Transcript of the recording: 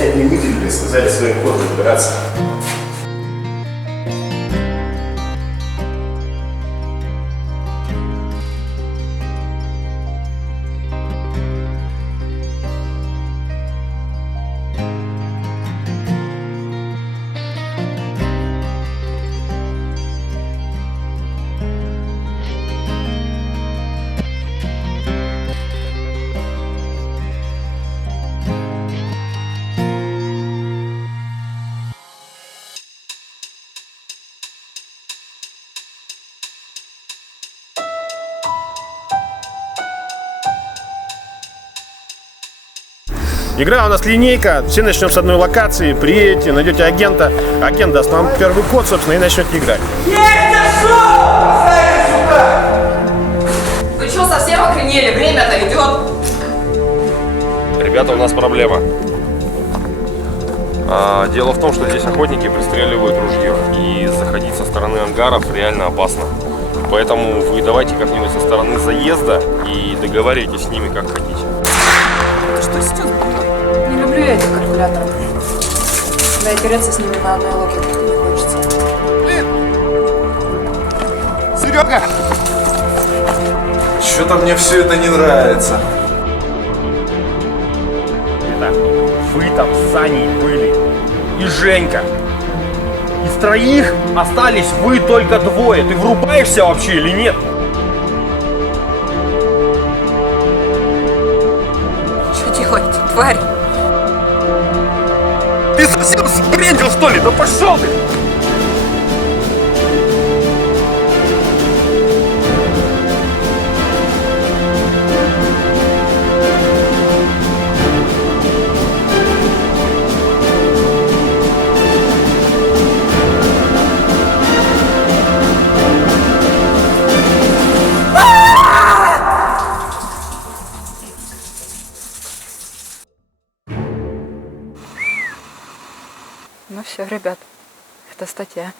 опять не выделили, сказали своим ходом убираться. Игра у нас линейка, все начнем с одной локации, приедете, найдете агента, агент даст вам первый код, собственно, и начнете играть. Вы что, совсем охренели? Время-то идет. Ребята, у нас проблема. Дело в том, что здесь охотники пристреливают ружье, и заходить со стороны ангаров реально опасно. Поэтому вы давайте как-нибудь со стороны заезда и договаривайтесь с ними как хотите. Это что сейчас было? Не люблю я этих калькуляторов. Да и тереться с ними на одной лодке не хочется. Серега! Что-то мне все это не нравится. Это вы там с Саней были и Женька. Из троих остались вы только двое. Ты врубаешься вообще или нет? Чё тихо, тварь? Ты совсем сбрендил, что ли? Да пошел ты! Ну все, ребят, это статья.